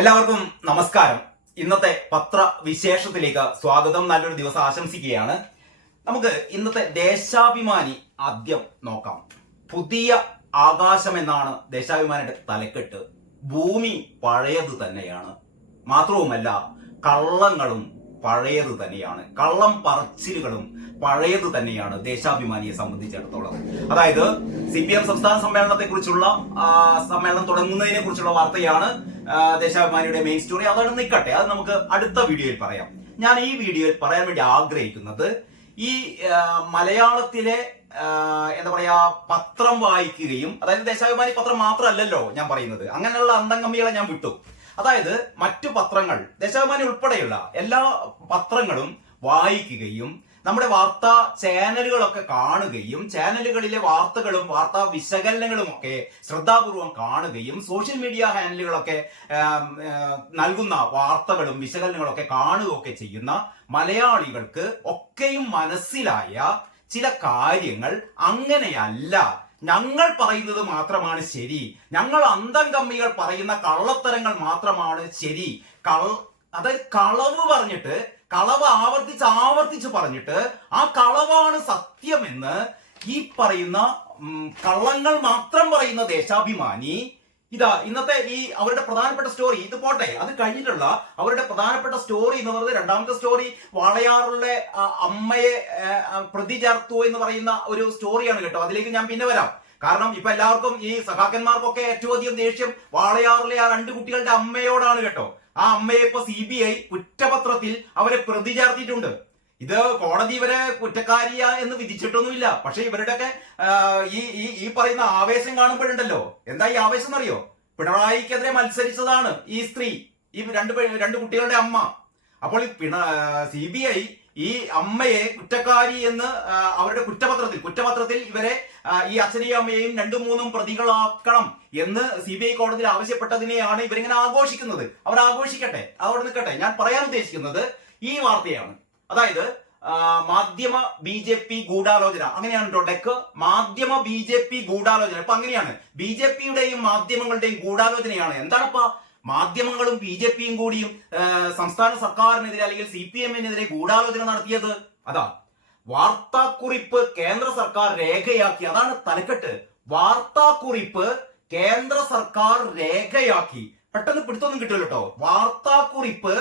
എല്ലാവർക്കും നമസ്കാരം. ഇന്നത്തെ പത്ര വിശേഷത്തിലേക്ക് സ്വാഗതം. നല്ലൊരു ദിവസം ആശംസിക്കുകയാണ്. നമുക്ക് ഇന്നത്തെ ദേശാഭിമാനി ആദ്യം നോക്കാം. പുതിയ ആകാശം എന്നാണ് ദേശാഭിമാനിയുടെ തലക്കെട്ട്. ഭൂമി പഴയത് തന്നെയാണ്. മാത്രവുമല്ല കള്ളങ്ങളും പഴയത് തന്നെയാണ്. കള്ളം പറച്ചിലുകളും പഴയത് തന്നെയാണ് ദേശാഭിമാനിയെ സംബന്ധിച്ചിടത്തോളം. അതായത് സി പി എം സംസ്ഥാന സമ്മേളനത്തെ കുറിച്ചുള്ള സമ്മേളനം തുടങ്ങുന്നതിനെ കുറിച്ചുള്ള വാർത്തയാണ് ദേശാഭിമാനിയുടെ മെയിൻ സ്റ്റോറി അതാണ് നിൽക്കട്ടെ അത് നമുക്ക് അടുത്ത വീഡിയോയിൽ പറയാം. ഞാൻ ഈ വീഡിയോയിൽ പറയാൻ വേണ്ടി ആഗ്രഹിക്കുന്നത് ഈ മലയാളത്തിലെ എന്താ പറയാ പത്രം വായിക്കുകയും അതായത് ദേശാഭിമാനി പത്രം മാത്രമല്ലല്ലോ ഞാൻ പറയുന്നത്. അങ്ങനെയുള്ള അന്തംഗമികളെ ഞാൻ വിട്ടു. അതായത് മറ്റു പത്രങ്ങൾ ദേശാഭിമാനി ഉൾപ്പെടെയുള്ള എല്ലാ പത്രങ്ങളും വായിക്കുകയും നമ്മുടെ വാർത്താ ചാനലുകളൊക്കെ കാണുകയും ചാനലുകളിലെ വാർത്തകളും വാർത്താ വിശകലനങ്ങളും ഒക്കെ ശ്രദ്ധാപൂർവം കാണുകയും സോഷ്യൽ മീഡിയ ഹാൻഡിലുകളൊക്കെ നൽകുന്ന വാർത്തകളും വിശകലനങ്ങളൊക്കെ കാണുകയൊക്കെ ചെയ്യുന്ന മലയാളികൾക്ക് ഒക്കെയും മനസ്സിലായ ചില കാര്യങ്ങൾ അങ്ങനെയല്ല. ഞങ്ങൾ പറയുന്നത് മാത്രമാണ് ശരി. ഞങ്ങൾ അന്തം കമ്മികൾ പറയുന്ന കള്ളത്തരങ്ങൾ മാത്രമാണ് ശരി. കൾ അതായത് കളവ് പറഞ്ഞിട്ട് കളവ് ആവർത്തിച്ച് ആവർത്തിച്ച് പറഞ്ഞിട്ട് ആ കളവാണ് സത്യമെന്ന് ഈ പറയുന്ന കള്ളങ്ങൾ മാത്രം പറയുന്ന ദേശാഭിമാനി ഇതാ ഇന്നത്തെ ഈ അവരുടെ പ്രധാനപ്പെട്ട സ്റ്റോറി ഇത് പോട്ടെ അത് കഴിഞ്ഞിട്ടുള്ള അവരുടെ പ്രധാനപ്പെട്ട സ്റ്റോറി എന്ന് പറയുന്നത് രണ്ടാമത്തെ സ്റ്റോറി വാളയാറിലെ അമ്മയെ പ്രതി ചേർത്തു എന്ന് പറയുന്ന ഒരു സ്റ്റോറിയാണ് കേട്ടോ. അതിലേക്ക് ഞാൻ പിന്നെ വരാം. കാരണം ഇപ്പൊ എല്ലാവർക്കും ഈ സഖാക്കന്മാർക്കൊക്കെ ഏറ്റവും അധികം ദേഷ്യം വാളയാറിലെ ആ രണ്ട് കുട്ടികളുടെ അമ്മയോടാണ് കേട്ടോ. ആ അമ്മയെ ഇപ്പൊ സി ബി ഐ കുറ്റപത്രത്തിൽ അവരെ പ്രതി ചേർത്തിട്ടുണ്ട് ഇത് കോടതി ഇവരെ കുറ്റക്കാരിയ എന്ന് വിധിച്ചിട്ടൊന്നുമില്ല. പക്ഷെ ഇവരുടെയൊക്കെ ഈ ഈ ഈ പറയുന്ന ആവേശം കാണുമ്പോഴുണ്ടല്ലോ. എന്താ ഈ ആവേശം എന്നറിയോ? പിണറായിക്കെതിരെ മത്സരിച്ചതാണ് ഈ സ്ത്രീ ഈ രണ്ട് രണ്ട് കുട്ടികളുടെ അമ്മ. അപ്പോൾ ഈ പിണ സി ബി ഐ ഈ അമ്മയെ കുറ്റക്കാരി എന്ന് അവരുടെ കുറ്റപത്രത്തിൽ കുറ്റപത്രത്തിൽ ഇവരെ ഈ അച്ഛനെയും അമ്മയെയും രണ്ടും മൂന്നും പ്രതികളാക്കണം എന്ന് സി ബി ഐ കോടതിയിൽ ആവശ്യപ്പെട്ടതിനെയാണ് ഇവരിങ്ങനെ ആഘോഷിക്കുന്നത്. അവർ ആഘോഷിക്കട്ടെ അവിടെ നിൽക്കട്ടെ. ഞാൻ പറയാൻ ഉദ്ദേശിക്കുന്നത് ഈ വാർത്തയാണ്. അതായത് മാധ്യമ ബി ജെ പി ഗൂഢാലോചന. അങ്ങനെയാണ് കേട്ടോ ഡെക്ക്. മാധ്യമ ബി ജെ പി ഗൂഢാലോചന. ഇപ്പൊ അങ്ങനെയാണ്. ബി ജെ പിയുടെയും മാധ്യമങ്ങളുടെയും ഗൂഢാലോചനയാണ്. എന്താണപ്പാ മാധ്യമങ്ങളും ബി ജെ പിയും കൂടിയും സംസ്ഥാന സർക്കാരിനെതിരെ അല്ലെങ്കിൽ സി പി എമ്മിനെതിരെ ഗൂഢാലോചന നടത്തിയത് അതാ. വാർത്താക്കുറിപ്പ് കേന്ദ്ര സർക്കാർ രേഖയാക്കി. അതാണ് തലക്കെട്ട്. വാർത്താക്കുറിപ്പ് കേന്ദ്ര സർക്കാർ രേഖയാക്കി. പെട്ടെന്ന് പിടുത്തൊന്നും കിട്ടുമല്ലോ കേട്ടോ വാർത്താക്കുറിപ്പ്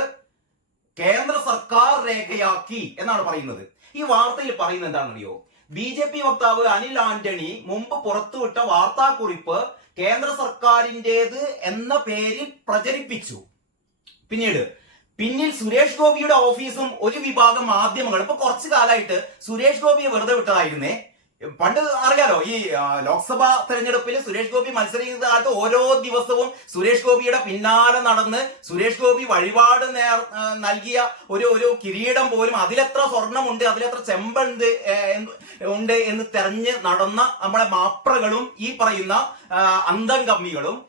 കേന്ദ്ര സർക്കാർ രേഖയാക്കി എന്നാണ് പറയുന്നത്. ഈ വാർത്തയിൽ പറയുന്നത് എന്താണെന്നറിയോ? ബി ജെ പി വക്താവ് അനിൽ ആന്റണി മുമ്പ് പുറത്തുവിട്ട വാർത്താക്കുറിപ്പ് കേന്ദ്ര സർക്കാരിന്റെത് എന്ന പേരിൽ പ്രചരിപ്പിച്ചു. പിന്നീട് പിന്നിൽ സുരേഷ് ഗോപിയുടെ ഓഫീസും ഒരു വിഭാഗം മാധ്യമങ്ങൾ ഇപ്പൊ കുറച്ചു കാലമായിട്ട് സുരേഷ് ഗോപിയെ വെറുതെ വിട്ടതായിരുന്നേ. പണ്ട് അറിയാലോ ഈ ലോക്സഭാ തെരഞ്ഞെടുപ്പിൽ സുരേഷ് ഗോപി മത്സരിക്കുന്ന കാലത്ത് ഓരോ ദിവസവും സുരേഷ് ഗോപിയുടെ പിന്നാലെ നടന്ന് സുരേഷ് ഗോപി വഴിപാട് നേർ നൽകിയ ഒരു ഒരു കിരീടം പോലും അതിലെത്ര സ്വർണമുണ്ട് അതിലെത്ര ചെമ്പുണ്ട് ഉണ്ട് എന്ന് തെരഞ്ഞ് നടന്ന നമ്മളെ മാപ്രകളും ഈ പറയുന്ന ആ, അന്തം കമ്മികളും ഏഹ്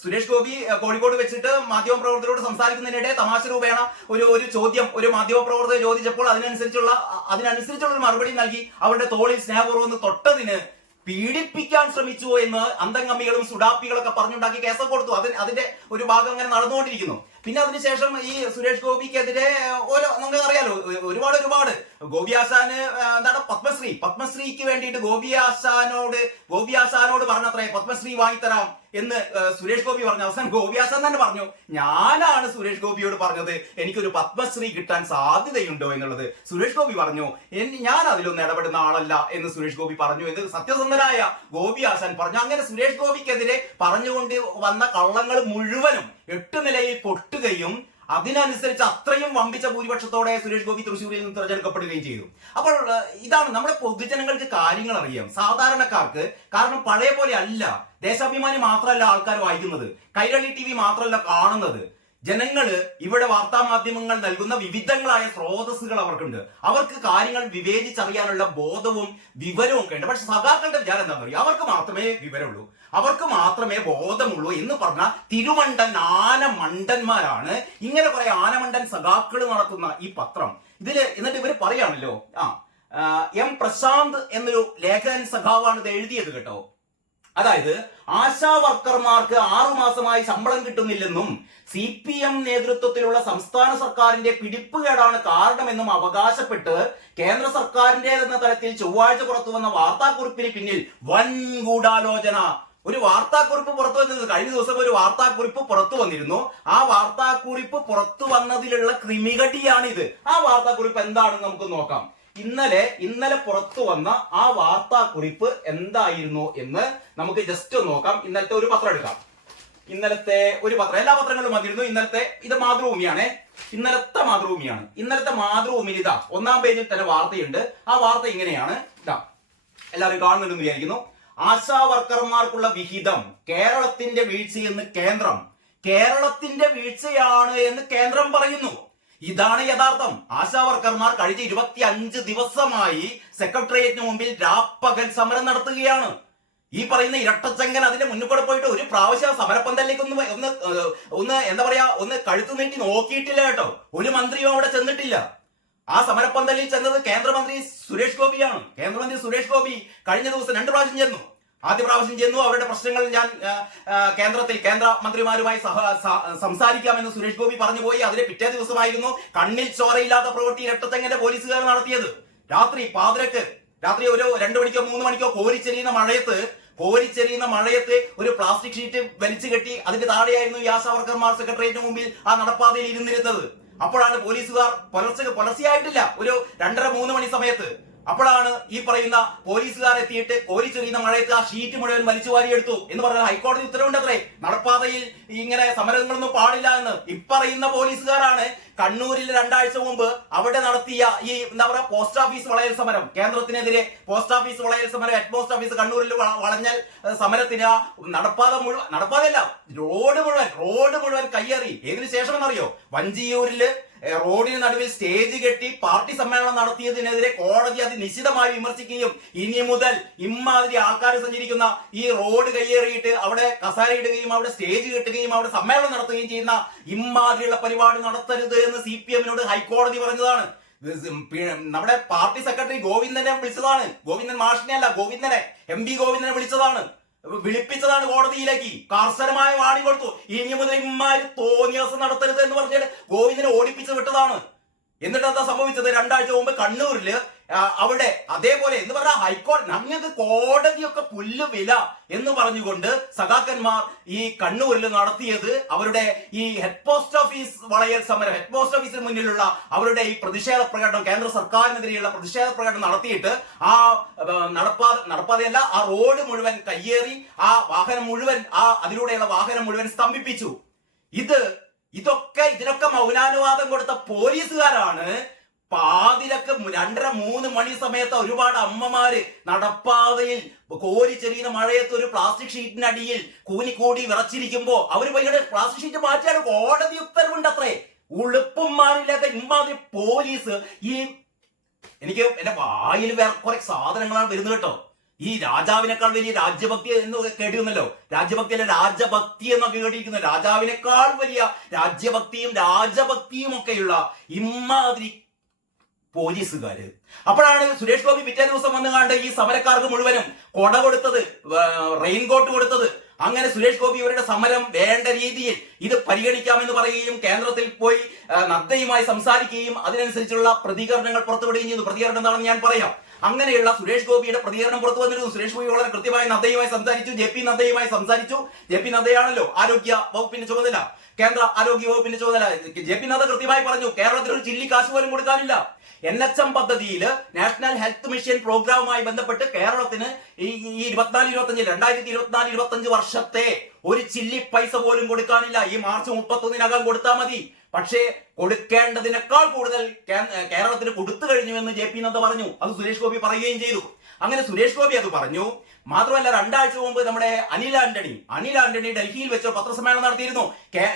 സുരേഷ് ഗോപി കോഴിക്കോട് വെച്ചിട്ട് മാധ്യമ പ്രവർത്തകരോട് സംസാരിക്കുന്നതിനിടെ തമാശ രൂപേണ ഒരു ഒരു ചോദ്യം ഒരു മാധ്യമ പ്രവർത്തകർ ചോദിച്ചപ്പോൾ അതിനനുസരിച്ചുള്ള അതിനനുസരിച്ചുള്ള ഒരു മറുപടി നൽകി. അവരുടെ തോളിൽ സ്നേഹപൂർവം തൊട്ടതിന് പീഡിപ്പിക്കാൻ ശ്രമിച്ചു എന്ന് അന്തംഗമ്മികളും സുഡാപ്പികളൊക്കെ പറഞ്ഞുണ്ടാക്കി കേസ് കൊടുത്തു. അതിന് അതിന്റെ ഒരു ഭാഗം അങ്ങനെ നടന്നുകൊണ്ടിരിക്കുന്നു. പിന്നെ അതിനുശേഷം ഈ സുരേഷ് ഗോപിക്കെതിരെ ഓരോ നമുക്ക് അറിയാലോ ഒരുപാട് ഒരുപാട്. ഗോപി ആശാന് എന്താണ് പത്മശ്രീ. പത്മശ്രീക്ക് വേണ്ടിയിട്ട് ഗോപി ആശാനോട് ഗോപി ആശാനോട് പറഞ്ഞത്രേ പത്മശ്രീ വാങ്ങിത്തരാം. എന്ന് സുരേഷ് ഗോപി പറഞ്ഞു. അവസാനം ഗോപിയാസൻ തന്നെ പറഞ്ഞു ഞാനാണ് സുരേഷ് ഗോപിയോട് പറഞ്ഞത്. എനിക്കൊരു പത്മശ്രീ കിട്ടാൻ സാധ്യതയുണ്ടോ എന്നുള്ളത്. സുരേഷ് ഗോപി പറഞ്ഞു "എൻ- ഞാൻ അതിലൊന്നും ഇടപെടുന്ന ആളല്ല എന്ന് സുരേഷ് ഗോപി പറഞ്ഞു. എന്ന് സത്യസന്ധനായ ഗോപി പറഞ്ഞു. അങ്ങനെ സുരേഷ് ഗോപിക്കെതിരെ പറഞ്ഞുകൊണ്ട് വന്ന കള്ളങ്ങൾ മുഴുവനും എട്ട് നിലയിൽ പൊട്ടുകയും അതിനനുസരിച്ച് അത്രയും വമ്പിച്ച ഭൂരിപക്ഷത്തോടെ സുരേഷ് ഗോപി തൃശ്ശൂരിൽ നിന്ന് തിരഞ്ഞെടുക്കപ്പെടുകയും ചെയ്തു. അപ്പോൾ ഇതാണ് നമ്മുടെ പൊതുജനങ്ങൾക്ക് കാര്യങ്ങൾ അറിയാം. സാധാരണക്കാർക്ക് കാരണം പഴയ പോലെ അല്ല. ദേശാഭിമാനി മാത്രമല്ല ആൾക്കാർ വായിക്കുന്നത്. കൈരളി ടി വി മാത്രമല്ല കാണുന്നത്. ജനങ്ങൾ ഇവിടെ വാർത്താ മാധ്യമങ്ങൾ നൽകുന്ന വിവിധങ്ങളായ സ്രോതസ്സുകൾ അവർക്കുണ്ട്. അവർക്ക് കാര്യങ്ങൾ വിവേചിച്ചറിയാനുള്ള ബോധവും വിവരവും ഒക്കെ ഉണ്ട്. പക്ഷെ സഖാക്കളുടെ വിചാരം എന്താണെന്ന് അറിയാം? അവർക്ക് മാത്രമേ വിവരമുള്ളൂ. അവർക്ക് മാത്രമേ ബോധമുള്ളൂ എന്ന് പറഞ്ഞ തിരുമണ്ടൻ ആനമണ്ടന്മാരാണ് ഇങ്ങനെ കുറെ ആനമണ്ടൻ സഖാക്കൾ നടത്തുന്ന ഈ പത്രം. ഇതിൽ എന്നിട്ട് ഇവർ പറയാണല്ലോ ആ, എം പ്രശാന്ത് എന്നൊരു ലേഖകൻ സഖാവാണ് ഇത് എഴുതിയത് കേട്ടോ. അതായത് ആശാ വർക്കർമാർക്ക് ആറുമാസമായി ശമ്പളം കിട്ടുന്നില്ലെന്നും സി പി എം നേതൃത്വത്തിലുള്ള സംസ്ഥാന സർക്കാരിന്റെ പിടിപ്പുകേടാണ് കാരണമെന്നും അവകാശപ്പെട്ട് കേന്ദ്ര സർക്കാരിന്റേതെന്ന തരത്തിൽ ചൊവ്വാഴ്ച പുറത്തു വന്ന വാർത്താക്കുറിപ്പിന് പിന്നിൽ വൻ ഗൂഢാലോചന. ഒരു വാർത്താക്കുറിപ്പ് പുറത്തു വന്നത് കഴിഞ്ഞ ദിവസം ഒരു വാർത്താക്കുറിപ്പ് പുറത്തു വന്നിരുന്നു. ആ വാർത്താക്കുറിപ്പ് പുറത്തു വന്നതിലുള്ള ക്രിമികടിയാണിത് ആ വാർത്താക്കുറിപ്പ് എന്താണെന്ന് നമുക്ക് നോക്കാം. ഇന്നലെ ഇന്നലെ പുറത്തു വന്ന ആ വാർത്താ കുറിപ്പ് എന്തായിരുന്നു എന്ന് നമുക്ക് ജസ്റ്റ് നോക്കാം. ഇന്നലത്തെ ഒരു പത്രം എടുക്കാം. ഇന്നലത്തെ ഒരു പത്രം. എല്ലാ പത്രങ്ങളും വന്നിരുന്നു. ഇന്നലത്തെ ഇത് മാതൃഭൂമിയാണ്. ഇന്നലത്തെ മാതൃഭൂമിയാണ്. ഇന്നലത്തെ മാതൃഭൂമിയിൽ ഇതാ ഒന്നാം പേജിൽ തന്നെ വാർത്തയുണ്ട്. ആ വാർത്ത ഇങ്ങനെയാണ്. ഇതാ എല്ലാവരും കാണുന്നുണ്ടെന്ന് വിചാരിക്കുന്നു. ആശാ വർക്കർമാർക്കുള്ള വിഹിതം കേരളത്തിന്റെ വീഴ്ചയെന്ന് കേന്ദ്രം. കേരളത്തിന്റെ വീഴ്ചയാണ് എന്ന് കേന്ദ്രം പറയുന്നു. ഇതാണ് യഥാർത്ഥം. ആശാവർക്കർമാർ കഴിഞ്ഞ ഇരുപത്തി അഞ്ച് ദിവസമായി സെക്രട്ടേറിയറ്റിന് മുമ്പിൽ രാപ്പകൽ സമരം നടത്തുകയാണ്. ഈ പറയുന്ന ഇരട്ടച്ചങ്കൻ അതിന്റെ മുന്നിൽ പോയിട്ട് ഒരു പ്രാവശ്യം സമരപ്പന്തലിലേക്ക് ഒന്ന് ഒന്ന് ഒന്ന് എന്താ പറയാ ഒന്ന് കഴുത്തു നീട്ടി നോക്കിയിട്ടില്ല കേട്ടോ. ഒരു മന്ത്രിയും അവിടെ ചെന്നിട്ടില്ല. ആ സമരപ്പന്തലിൽ ചെന്നത് കേന്ദ്രമന്ത്രി സുരേഷ് ഗോപിയാണ്. കേന്ദ്രമന്ത്രി സുരേഷ് ഗോപി കഴിഞ്ഞ ദിവസം രണ്ട് പ്രാവശ്യം ചെന്നു. ആദ്യ പ്രാവശ്യം ചെന്നു. അവരുടെ പ്രശ്നങ്ങൾ ഞാൻ കേന്ദ്രത്തിൽ കേന്ദ്ര മന്ത്രിമാരുമായി സംസാരിക്കാമെന്ന് സുരേഷ് ഗോപി പറഞ്ഞു പോയി. അതിന് പിറ്റേ ദിവസമായിരുന്നു കണ്ണിൽ ചോരയില്ലാത്ത പ്രവൃത്തി ഇരട്ടത്തെങ്ങനെ പോലീസുകാർ നടത്തിയത്. രാത്രി പാതിരക്ക് രാത്രി ഒരു രണ്ടു മണിക്കോ മൂന്ന് മണിക്കോ കോരിച്ചെറിയുന്ന മഴയത്ത് കോരിച്ചെറിയുന്ന മഴയത്ത് ഒരു പ്ലാസ്റ്റിക് ഷീറ്റ് വലിച്ചു കെട്ടി അതിന്റെ താഴെയായിരുന്നു ഈ ആശാ വർക്കർമാർ സെക്രട്ടേറിയറ്റിന് മുമ്പിൽ ആ നടപ്പാതയിൽ ഇരുന്നിരുന്നത്. അപ്പോഴാണ് പോലീസുകാർ പുലർച്ചെ പുലർച്ചയായിട്ടില്ല ഒരു രണ്ടര മൂന്ന് മണി സമയത്ത് അപ്പോഴാണ് ഈ പറയുന്ന പോലീസുകാർ എത്തിയിട്ട് കോരിച്ചൊരിയുന്ന മഴയത്ത് ആ ഷീറ്റ് മുഴുവൻ വലിച്ചു വാരിയെടുത്തു എന്ന് പറഞ്ഞാൽ ഹൈക്കോടതി ഉത്തരവുണ്ടത്രേ. നടപ്പാതയിൽ ഇങ്ങനെ സമരങ്ങളൊന്നും പാടില്ല എന്ന്. ഇപ്പറയുന്ന പോലീസുകാരാണ് കണ്ണൂരിൽ രണ്ടാഴ്ച മുമ്പ് അവിടെ നടത്തിയ ഈ എന്താ പറയുക പോസ്റ്റ് ഓഫീസ് വളയൽ സമരം. കേന്ദ്രത്തിനെതിരെ പോസ്റ്റ് ഓഫീസ് വളയൽ സമരം ഹെഡ് പോസ്റ്റ് ഓഫീസ് കണ്ണൂരിൽ വള- വളഞ്ഞൽ സമരത്തിന് നടപ്പാത മുഴുവൻ നടപ്പാതയല്ല റോഡ് മുഴുവൻ റോഡ് മുഴുവൻ കയ്യേറി. ഏതിനു ശേഷമെന്നറിയോ? വഞ്ചിയൂരിൽ ഏഹ്, റോഡിന് നടുവിൽ സ്റ്റേജ് കെട്ടി പാർട്ടി സമ്മേളനം നടത്തിയതിനെതിരെ കോടതി അത് നിശിതമായി വിമർശിക്കുകയും ഇനി മുതൽ ഇമ്മാതിരി ആൾക്കാർ സഞ്ചരിക്കുന്ന ഈ റോഡ് കയ്യേറിയിട്ട് അവിടെ കസാരയിടുകയും അവിടെ സ്റ്റേജ് കെട്ടുകയും അവിടെ സമ്മേളനം നടത്തുകയും ചെയ്യുന്ന ഇമ്മാതിരിയുള്ള പരിപാടി നടത്തരുത് എന്ന് സി പി എമ്മിനോട് ഹൈക്കോടതി പറഞ്ഞതാണ്. നമ്മുടെ പാർട്ടി സെക്രട്ടറി ഗോവിന്ദനെ വിളിച്ചതാണ്. ഗോവിന്ദൻ മാഷിനെ അല്ല ഗോവിന്ദനെ എം പി ഗോവിന്ദനെ വിളിച്ചതാണ്. വിളിപ്പിച്ചതാണ് കോടതിയിലേക്ക്. കർശനമായ വാണി കൊടുത്തു. ഇനി മുതൽ ഇമ്മാര് തോന്നിയാസം നടത്തരുത് എന്ന് പറഞ്ഞിട്ട് ഗോവിന്ദനെ ഓടിപ്പിച്ച് വിട്ടതാണ്. എന്നിട്ട് എന്താ സംഭവിച്ചത്? രണ്ടാഴ്ച മുമ്പ് കണ്ണൂരിൽ അവിടെ അതേപോലെ എന്ന് പറഞ്ഞാൽ ഹൈക്കോടതി ഞങ്ങൾക്ക് കോടതിയൊക്കെ പുല്ല് വില എന്ന് പറഞ്ഞുകൊണ്ട് സഖാക്കന്മാർ ഈ കണ്ണൂരിൽ നടത്തിയത് അവരുടെ ഈ ഹെഡ് പോസ്റ്റ് ഓഫീസ് വളയൽ സമരം ഹെഡ് പോസ്റ്റ് ഓഫീസിന് മുന്നിലുള്ള അവരുടെ ഈ പ്രതിഷേധ പ്രകടനം കേന്ദ്ര സർക്കാരിനെതിരെയുള്ള പ്രതിഷേധ പ്രകടനം നടത്തിയിട്ട് ആ നടപ്പാ നടപ്പാത നടപ്പാതയല്ല ആ റോഡ് മുഴുവൻ കയ്യേറി ആ വാഹനം മുഴുവൻ ആ അതിലൂടെയുള്ള വാഹനം മുഴുവൻ സ്തംഭിപ്പിച്ചു. ഇത് ഇതൊക്കെ ഇതിനൊക്കെ മൗനാനുവാദം കൊടുത്ത പോലീസുകാരാണ് പാതിലൊക്കെ രണ്ടര മൂന്ന് മണി സമയത്ത് ഒരുപാട് അമ്മമാര് നടപ്പാതയിൽ കോരിച്ചെറിയുന്ന മഴയത്ത് ഒരു പ്ലാസ്റ്റിക് ഷീറ്റിനടിയിൽ കൂനിക്കൂടി വിറച്ചിരിക്കുമ്പോ അവർ ഭയങ്കര പ്ലാസ്റ്റിക് ഷീറ്റ് മാറ്റിയാണ് കോടതി ഉത്തരവുണ്ട് അത്രേ ഉളുപ്പുമാരില്ലാത്ത ഇമ്മാതിരി പോലീസ് ഈ എനിക്ക് എന്റെ വായിൽ വേറെ കുറെ സാധനങ്ങളാണ് വരുന്നത് കേട്ടോ. ഈ രാജാവിനേക്കാൾ വലിയ രാജ്യഭക്തി എന്ന് കേട്ടിരുന്നല്ലോ. രാജ്യഭക്തിയല്ല രാജഭക്തി എന്നൊക്കെ കേട്ടിരിക്കുന്നു രാജാവിനേക്കാൾ വലിയ രാജ്യഭക്തിയും രാജഭക്തിയും ഒക്കെയുള്ള ഇമ്മാതിരി പോലീസുകാര്. അപ്പോഴാണ് സുരേഷ് ഗോപി പിറ്റേ ദിവസം വന്ന് കണ്ട് ഈ സമരക്കാർക്ക് മുഴുവനും കൊട കൊടുത്തത് റെയിൻകോട്ട് കൊടുത്തത്. അങ്ങനെ സുരേഷ് ഗോപി ഇവരുടെ സമരം വേണ്ട രീതിയിൽ ഇത് പരിഗണിക്കാമെന്ന് പറയുകയും കേന്ദ്രത്തിൽ പോയി നദ്ദയുമായി സംസാരിക്കുകയും അതിനനുസരിച്ചുള്ള പ്രതികരണങ്ങൾ പുറത്തുവിടുകയും ചെയ്തു. പ്രതികരണം എന്താണെന്ന് ഞാൻ പറയാം. അങ്ങനെയുള്ള സുരേഷ് ഗോപിയുടെ പ്രതികരണം പുറത്തു വന്നിരുന്നു. സുരേഷ് ഗോപി വളരെ കൃത്യമായി നദ്ദയുമായി സംസാരിച്ചു. ജെ പി നദ്ദയുമായി സംസാരിച്ചു. ജെ പി നദ്ദയാണല്ലോ ആരോഗ്യ വകുപ്പിന്റെ ചുമതല. കേന്ദ്ര ആരോഗ്യ വകുപ്പിന്റെ ചുമതല. ജെ പി നദ്ദ കൃത്യമായി പറഞ്ഞു കേരളത്തിൽ ഒരു ചില്ലി കാശ് പോലും കൊടുക്കാനില്ല. എൻ എച്ച് എം പദ്ധതിയിൽ നാഷണൽ ഹെൽത്ത് മിഷൻ പ്രോഗ്രാമുമായി ബന്ധപ്പെട്ട് കേരളത്തിന് ഈ ഇരുപത്തിനാല് ഇരുപത്തഞ്ച് രണ്ടായിരത്തി ഇരുപത്തിനാല് ഇരുപത്തഞ്ച് വർഷത്തെ ഒരു ചില്ലി പൈസ പോലും കൊടുക്കാനില്ല. ഈ മാർച്ച് മുപ്പത്തൊന്നിനകം കൊടുത്താൽ മതി. പക്ഷേ കൊടുക്കേണ്ടതിനേക്കാൾ കൂടുതൽ കേരളത്തിന് കൊടുത്തു കഴിഞ്ഞുവെന്ന് ജെ പി നദ്ദ പറഞ്ഞു. അത് സുരേഷ് ഗോപി പറയുകയും ചെയ്തു. അങ്ങനെ സുരേഷ് ഗോപി അത് പറഞ്ഞു. മാത്രമല്ല രണ്ടാഴ്ച മുമ്പ് നമ്മുടെ അനിൽ ആന്റണി അനിൽ ആന്റണി ഡൽഹിയിൽ വെച്ച് പത്രസമ്മേളനം നടത്തിയിരുന്നു.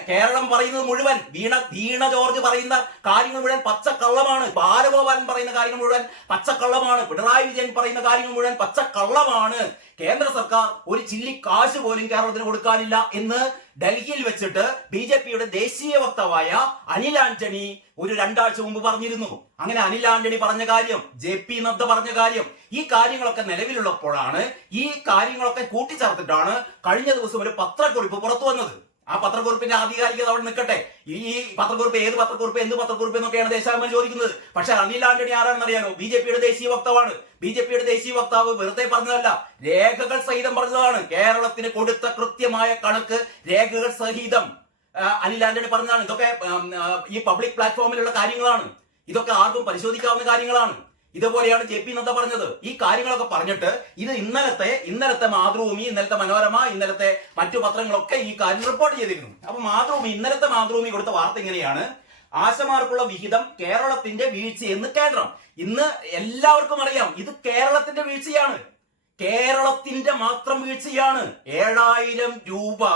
കേരളം പറയുന്നത് മുഴുവൻ വീണ വീണ ജോർജ് പറയുന്ന കാര്യങ്ങൾ മുഴുവൻ പച്ചക്കള്ളമാണ്. ബാലഗോപാലൻ പറയുന്ന കാര്യങ്ങൾ മുഴുവൻ പച്ചക്കള്ളമാണ്. പിണറായി വിജയൻ പറയുന്ന കാര്യങ്ങൾ മുഴുവൻ പച്ചക്കള്ളമാണ്. കേന്ദ്ര സർക്കാർ ഒരു ചില്ലി കാശ് പോലും കേരളത്തിന് കൊടുക്കാനില്ല എന്ന് ഡൽഹിയിൽ വെച്ചിട്ട് ബി ജെ പിയുടെ ദേശീയ വക്താവായ അനിൽ ആന്റണി ഒരു രണ്ടാഴ്ച മുമ്പ് പറഞ്ഞിരുന്നു. അങ്ങനെ അനിൽ ആന്റണി പറഞ്ഞ കാര്യം ജെ പി നദ്ദ പറഞ്ഞ കാര്യം ഈ കാര്യങ്ങളൊക്കെ നിലവിലുള്ളപ്പോഴാണ് ഈ കാര്യങ്ങളൊക്കെ കൂട്ടിച്ചേർത്തിട്ടാണ് കഴിഞ്ഞ ദിവസം ഒരു പത്രക്കുറിപ്പ് പുറത്തു വന്നത്. ആ പത്രക്കുറിപ്പിന്റെ ആധികാരികത അവിടെ നിൽക്കട്ടെ. ഈ പത്രക്കുറിപ്പ് ഏത് പത്രക്കുറിപ്പ് എന്ത് പത്രക്കുറിപ്പ് എന്നൊക്കെയാണ് ദേശാഭിമാനി ചോദിക്കുന്നത്. പക്ഷെ അനിൽ ആന്റണി ആരാണെന്ന് അറിയാനോ? ബി ജെ പിയുടെ ദേശീയ വക്താവാണ്. ബി ജെ പിയുടെ ദേശീയ വക്താവ് വെറുതെ പറഞ്ഞതല്ല രേഖകൾ സഹിതം പറഞ്ഞതാണ്. കേരളത്തിന് കൊടുത്ത കൃത്യമായ കണക്ക് രേഖകൾ സഹിതം അനിൽ ആന്റണി പറഞ്ഞതാണ്. ഇതൊക്കെ ഈ പബ്ലിക് പ്ലാറ്റ്ഫോമിലുള്ള കാര്യങ്ങളാണ്. ഇതൊക്കെ ആർക്കും പരിശോധിക്കാവുന്ന കാര്യങ്ങളാണ്. ഇതുപോലെയാണ് ജെ പി നദ്ദ പറഞ്ഞത്. ഈ കാര്യങ്ങളൊക്കെ പറഞ്ഞിട്ട് ഇത് ഇന്നലത്തെ ഇന്നലത്തെ മാതൃഭൂമി ഇന്നലത്തെ മനോരമ ഇന്നലത്തെ മറ്റു പത്രങ്ങളൊക്കെ ഈ കാര്യം റിപ്പോർട്ട് ചെയ്തിരുന്നു. അപ്പൊ മാതൃഭൂമി ഇന്നലത്തെ മാതൃഭൂമി കൊടുത്ത വാർത്ത ഇങ്ങനെയാണ്. ആശമാർക്കുള്ള വിഹിതം കേരളത്തിന്റെ വീഴ്ച എന്ന് കേന്ദ്രം. ഇന്ന് എല്ലാവർക്കും അറിയാം ഇത് കേരളത്തിന്റെ വീഴ്ചയാണ്. കേരളത്തിന്റെ മാത്രം വീഴ്ചയാണ്. ഏഴായിരം രൂപ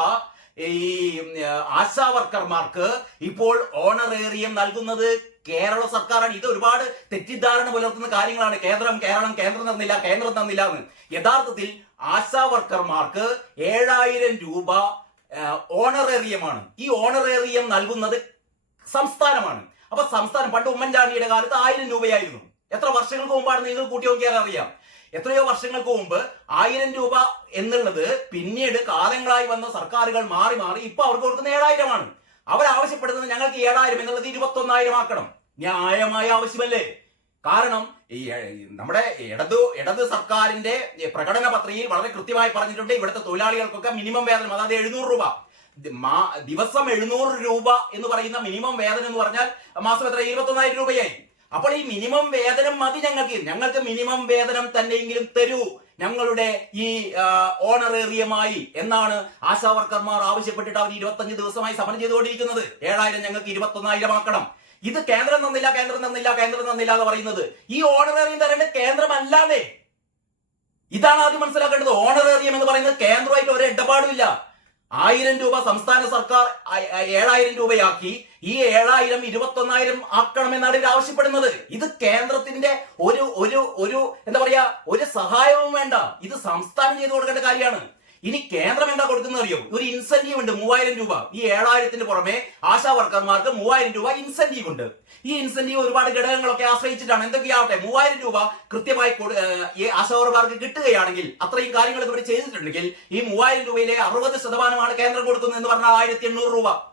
ഈ ആശാവർക്കർമാർക്ക് ഇപ്പോൾ ഓണറേറിയം നൽകുന്നത് കേരള സർക്കാരാണ്. ഇത് ഒരുപാട് തെറ്റിദ്ധാരണ പുലർത്തുന്ന കാര്യങ്ങളാണ്. കേന്ദ്രം കേരളം കേന്ദ്രം തന്നില്ല കേന്ദ്രം തന്നില്ല എന്ന്. യഥാർത്ഥത്തിൽ ആശാ വർക്കർമാർക്ക് ഏഴായിരം രൂപ ഓണറേറിയമാണ്. ഈ ഓണറേറിയം നൽകുന്നത് സംസ്ഥാനമാണ്. അപ്പൊ സംസ്ഥാനം പണ്ട് ഉമ്മൻചാണ്ടിയുടെ കാലത്ത് ആയിരം രൂപയായിരുന്നു. എത്ര വർഷങ്ങൾക്ക് മുമ്പാണ് നിങ്ങൾ കൂട്ടി നോക്കിയാൽ അറിയാം. എത്രയോ വർഷങ്ങൾക്ക് മുമ്പ് ആയിരം രൂപ എന്നുള്ളത് പിന്നീട് കാലങ്ങളായി വന്ന സർക്കാരുകൾ മാറി മാറി ഇപ്പൊ അവർക്ക് കൊടുക്കുന്ന ഏഴായിരമാണ്. അവർ ആവശ്യപ്പെടുന്നത് ഞങ്ങൾക്ക് ഏഴായിരം എന്നുള്ളത് ഇരുപത്തൊന്നായിരം ആക്കണം. ന്യായമായ ആവശ്യമല്ലേ? കാരണം ഈ നമ്മുടെ ഇടതു ഇടത് സർക്കാരിന്റെ പ്രകടന പത്രികയിൽ വളരെ കൃത്യമായി പറഞ്ഞിട്ടുണ്ട് ഇവിടുത്തെ തൊഴിലാളികൾക്കൊക്കെ മിനിമം വേതനം അതായത് എഴുന്നൂറ് രൂപ. ദിവസം എഴുന്നൂറ് രൂപ എന്ന് പറയുന്ന മിനിമം വേതനം എന്ന് പറഞ്ഞാൽ മാസം എത്ര? ഇരുപത്തൊന്നായിരം രൂപയായി. അപ്പോൾ ഈ മിനിമം വേതനം മതി ഞങ്ങൾക്ക്. ഞങ്ങൾക്ക് മിനിമം വേതനം തന്നെയെങ്കിലും തരൂ. ഞങ്ങളുടെ ഈ ഓണറേറിയമായി എന്നാണ് ആശാ വർക്കർമാർ ആവശ്യപ്പെട്ടിട്ട് അവർ ഇരുപത്തഞ്ച് ദിവസമായി സമരം ചെയ്തുകൊണ്ടിരിക്കുന്നത്. ഏഴായിരം ഞങ്ങൾക്ക് ഇരുപത്തൊന്നായിരം ആക്കണം. ഇത് കേന്ദ്രം തന്നില്ല കേന്ദ്രം തന്നില്ല കേന്ദ്രം തന്നില്ല എന്ന് പറയുന്നത് ഈ ഓണറേറിയം തരേണ്ടത് കേന്ദ്രമല്ലാതെ ഇതാണ് ആദ്യം മനസ്സിലാക്കേണ്ടത്. ഓണറേറിയം എന്ന് പറയുന്നത് കേന്ദ്രമായിട്ട് ഒരു ഇടപാടുമില്ല ആയിരം രൂപ സംസ്ഥാന സർക്കാർ ഏഴായിരം രൂപയാക്കി. ഈ ഏഴായിരം ഇരുപത്തൊന്നായിരം ആക്കണമെന്നാണ് ഇവർ ആവശ്യപ്പെടുന്നത്. ഇത് കേന്ദ്രത്തിന്റെ ഒരു ഒരു ഒരു എന്താ പറയാ ഒരു സഹായവും വേണ്ട. ഇത് സംസ്ഥാനം ചെയ്തു കൊടുക്കേണ്ട കാര്യമാണ്. ഇനി കേന്ദ്രം എന്താ കൊടുക്കുന്നത് അറിയോ? ഒരു ഇൻസെന്റീവ് ഉണ്ട് മൂവായിരം രൂപ. ഈ ഏഴായിരത്തിന് പുറമെ ആശാ വർക്കർമാർക്ക് മൂവായിരം രൂപ ഇൻസെന്റീവ് ഉണ്ട്. ഈ ഇൻസെന്റീവ് ഒരുപാട് ഘടകങ്ങളൊക്കെ ആശ്രയിച്ചിട്ടാണ്. എന്തൊക്കെയാവട്ടെ മൂവായിരം രൂപ കൃത്യമായി കൊടു- ഏഹ് ഈ ആശാ വർക്കർക്ക് കിട്ടുകയാണെങ്കിൽ അത്രയും കാര്യങ്ങൾ ഇവർ ചെയ്തിട്ടുണ്ടെങ്കിൽ ഈ മൂവായിരം രൂപയിലെ അറുപത് ശതമാനമാണ് കേന്ദ്രം കൊടുക്കുന്നത് എന്ന് പറഞ്ഞാൽ ആയിരത്തി എണ്ണൂറ് രൂപ.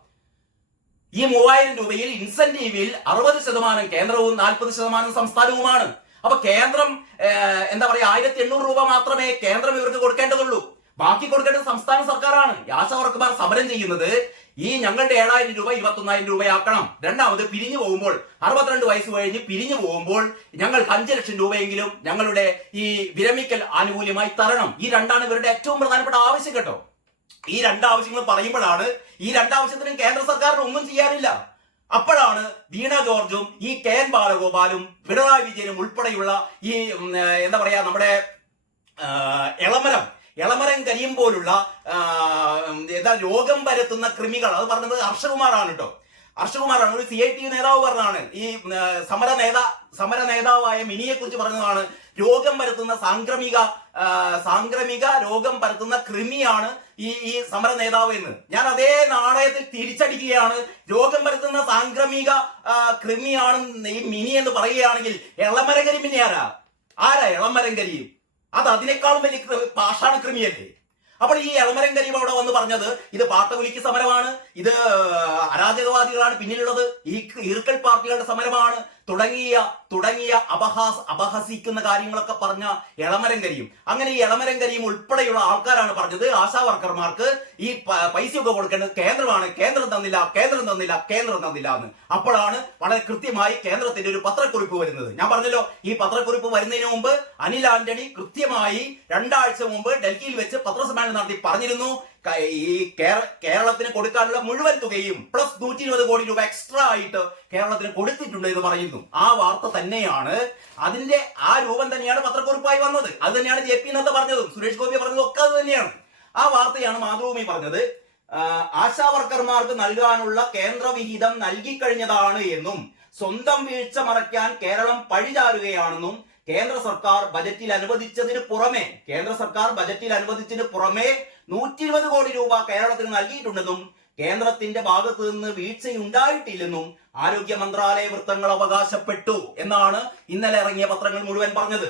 ഈ മൂവായിരം രൂപയിൽ ഇൻസെന്റീവിൽ അറുപത് ശതമാനം കേന്ദ്രവും നാൽപ്പത് ശതമാനം സംസ്ഥാനവുമാണ്. അപ്പൊ കേന്ദ്രം എന്താ പറയാ ആയിരത്തി എണ്ണൂറ് രൂപ മാത്രമേ കേന്ദ്രം ഇവർക്ക് കൊടുക്കേണ്ടതുള്ളൂ. ബാക്കി കൊടുക്കേണ്ടത് സംസ്ഥാന സർക്കാരാണ്. ആശാ വർക്കർമാർ സമരം ചെയ്യുന്നത് ഈ ഞങ്ങളുടെ ഏഴായിരം രൂപ ഇരുപത്തൊന്നായിരം രൂപയാക്കണം. രണ്ടാമത് പിരിഞ്ഞു പോകുമ്പോൾ അറുപത്തിരണ്ട് വയസ്സ് കഴിഞ്ഞ് പിരിഞ്ഞു പോകുമ്പോൾ ഞങ്ങൾ അഞ്ചു ലക്ഷം രൂപയെങ്കിലും ഞങ്ങളുടെ ഈ വിരമിക്കൽ ആനുകൂല്യമായി തരണം. ഈ രണ്ടാണ് ഇവരുടെ ഏറ്റവും പ്രധാനപ്പെട്ട ആവശ്യം കേട്ടോ. ഈ രണ്ടാവശ്യങ്ങൾ പറയുമ്പോഴാണ് ഈ രണ്ടാവശ്യത്തിനും കേന്ദ്ര സർക്കാരിന് ഒന്നും ചെയ്യാനില്ല. അപ്പോഴാണ് വീണ ജോർജും ഈ കെ എൻ ബാലഗോപാലും പിണറായി വിജയനും ഉൾപ്പെടെയുള്ള ഈ എന്താ പറയാ നമ്മുടെ എളമരം എളമരം കരിയും പോലുള്ള എന്താ രോഗം പരത്തുന്ന കൃമികൾ. അത് പറഞ്ഞത് ഹർഷകുമാറാണ് കേട്ടോ ഹർഷകുമാറാണ്. ഒരു സി ഐ ടി നേതാവ് പറഞ്ഞതാണ്. ഈ സമര നേതാ സമര നേതാവായ മിനിയെ കുറിച്ച് പറഞ്ഞതാണ്. രോഗം പരത്തുന്ന സാംക്രമിക സാംക്രമിക രോഗം പരത്തുന്ന കൃമിയാണ് ഈ ഈ സമര നേതാവ് എന്ന്. ഞാൻ അതേ നാണയത്തിൽ തിരിച്ചടിക്കുകയാണ്. രോഗം പരത്തുന്ന സാംക്രമിക കൃമിയാണ് ഈ മിനി എന്ന് പറയുകയാണെങ്കിൽ എളമരകരി മിനി ആരാ? ആരാ എളമരം കരിയും അത് അതിനേക്കാളും വലിയ പാഷാണ കൃമിയല്ലേ? അപ്പോൾ ഈ എളമരം കരീം അവിടെ വന്ന് പറഞ്ഞത് ഇത് പാട്ടകുലിക്ക് സമരമാണ് ഇത് അരാജകവാദികളാണ് പിന്നിലുള്ളത് ഈ ഈർക്കൽ പാർട്ടികളുടെ സമരമാണ് തുടങ്ങിയ തുടങ്ങിയ അപഹാസ് അപഹസിക്കുന്ന കാര്യങ്ങളൊക്കെ പറഞ്ഞ എളമരം കരിയും അങ്ങനെ ഈ എളമരം കരിയും ഉൾപ്പെടെയുള്ള ആൾക്കാരാണ് പറഞ്ഞത്. ആശാ വർക്കർമാർക്ക് ഈ പൈസയൊക്കെ കൊടുക്കേണ്ടത് കേന്ദ്രമാണ്. കേന്ദ്രം തന്നില്ല കേന്ദ്രം തന്നില്ല കേന്ദ്രം തന്നില്ല എന്ന്. അപ്പോഴാണ് വളരെ കൃത്യമായി കേന്ദ്രത്തിന്റെ ഒരു പത്രക്കുറിപ്പ് വരുന്നത്. ഞാൻ പറഞ്ഞല്ലോ ഈ പത്രക്കുറിപ്പ് വരുന്നതിന് മുമ്പ് അനിൽ ആന്റണി കൃത്യമായി രണ്ടാഴ്ച മുമ്പ് ഡൽഹിയിൽ വെച്ച് പത്രസമ്മേളനം നടത്തി പറഞ്ഞിരുന്നു. ഈ കേര- കേരളത്തിന് കൊടുക്കാനുള്ള മുഴുവൻ തുകയും പ്ലസ് നൂറ്റി ഇരുപത് കോടി രൂപ എക്സ്ട്രാ ആയിട്ട് കേരളത്തിന് കൊടുത്തിട്ടുണ്ട് എന്ന് പറയുന്നു. ആ വാർത്ത തന്നെയാണ്. അതിന്റെ ആ രൂപം തന്നെയാണ് പത്രക്കുറിപ്പായി വന്നത്. അത് തന്നെയാണ് ജെ പി നദ്ദ പറഞ്ഞതും. സുരേഷ് ഗോപി പറഞ്ഞതും ഒക്കെ അത് തന്നെയാണ്. ആ വാർത്തയാണ് മാതൃഭൂമി പറഞ്ഞത്. ആശാവർക്കർമാർക്ക് ആശാ വർക്കർമാർക്ക് നൽകാനുള്ള കേന്ദ്രവിഹിതം നൽകിക്കഴിഞ്ഞതാണ് എന്നും സ്വന്തം വീഴ്ച മറയ്ക്കാൻ കേരളം പഴിചാരുകയാണെന്നും കേന്ദ്ര സർക്കാർ ബജറ്റിൽ അനുവദിച്ചതിന് പുറമെ കേന്ദ്ര സർക്കാർ ബജറ്റിൽ അനുവദിച്ചതിന് പുറമെ നൂറ്റി ഇരുപത് കോടി രൂപ കേരളത്തിന് നൽകിയിട്ടുണ്ടെന്നും കേന്ദ്രത്തിന്റെ ഭാഗത്തു നിന്ന് വീഴ്ചയുണ്ടായിട്ടില്ലെന്നും ആരോഗ്യ മന്ത്രാലയ വൃത്തങ്ങൾ അവകാശപ്പെട്ടു എന്നാണ് ഇന്നലെ ഇറങ്ങിയ പത്രങ്ങൾ മുഴുവൻ പറഞ്ഞത്.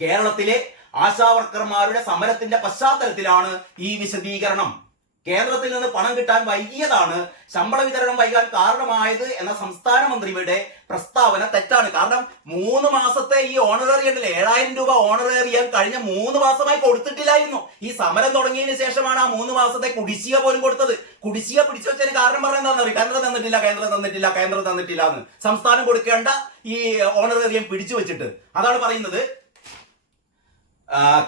കേരളത്തിലെ ആശാവർക്കർമാരുടെ സമരത്തിന്റെ പശ്ചാത്തലത്തിലാണ് ഈ വിശദീകരണം. കേന്ദ്രത്തിൽ നിന്ന് പണം കിട്ടാൻ വൈകിയതാണ് ശമ്പള വിതരണം വൈകാൻ കാരണമായത് എന്ന സംസ്ഥാന മന്ത്രിയുടെ പ്രസ്താവന തെറ്റാണ്. കാരണം മൂന്ന് മാസത്തെ ഈ ഓണറേറിയം ഉണ്ടല്ലേ? ഏഴായിരം രൂപ ഓണറേറിയം കഴിഞ്ഞ മൂന്ന് മാസമായി കൊടുത്തിട്ടില്ലായിരുന്നു. ഈ സമരം തുടങ്ങിയതിന് ശേഷമാണ് ആ മൂന്ന് മാസത്തെ കുടിശ്ശിക പോലും കൊടുത്തത്. കുടിശ്ശിക പിടിച്ചു വെച്ചതിന് കാരണം പറയുന്നത് അറിയാം? കേന്ദ്രം തന്നിട്ടില്ല കേന്ദ്രം തന്നിട്ടില്ല കേന്ദ്രം തന്നിട്ടില്ല എന്ന്. സംസ്ഥാനം കൊടുക്കേണ്ട ഈ ഓണറേറിയം പിടിച്ചു വെച്ചിട്ട്. അതാണ് പറയുന്നത്.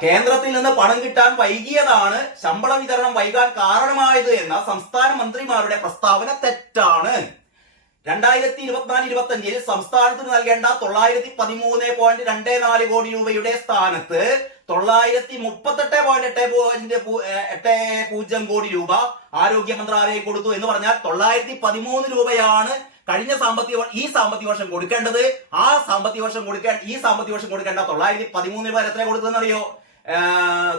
കേന്ദ്രത്തിൽ നിന്ന് പണം കിട്ടാൻ വൈകിയതാണ് ശമ്പള വിതരണം വൈകാൻ കാരണമായത് എന്ന സംസ്ഥാന മന്ത്രിമാരുടെ പ്രസ്താവന തെറ്റാണ്. രണ്ടായിരത്തി ഇരുപത്തിനാല് ഇരുപത്തി അഞ്ചിൽ സംസ്ഥാനത്തിന് നൽകേണ്ട തൊള്ളായിരത്തി പതിമൂന്ന് പോയിന്റ് രണ്ട് നാല് കോടി രൂപയുടെ സ്ഥാനത്ത് തൊള്ളായിരത്തി മുപ്പത്തെട്ട് പോയിന്റ് എട്ട് പോയിന്റ് എട്ട് പൂജ്യം കോടി രൂപ ആരോഗ്യ മന്ത്രാലയം കൊടുത്തു എന്ന് പറഞ്ഞാൽ തൊള്ളായിരത്തി പതിമൂന്ന് രൂപയാണ് കഴിഞ്ഞ സാമ്പത്തിക ഈ സാമ്പത്തിക വർഷം കൊടുക്കേണ്ടത് ആ സാമ്പത്തിക വർഷം കൊടുക്കാൻ ഈ സാമ്പത്തിക വർഷം കൊടുക്കേണ്ട തൊള്ളായിരത്തി പതിമൂന്ന് പകരം എത്ര കൊടുത്തതെന്ന് അറിയോ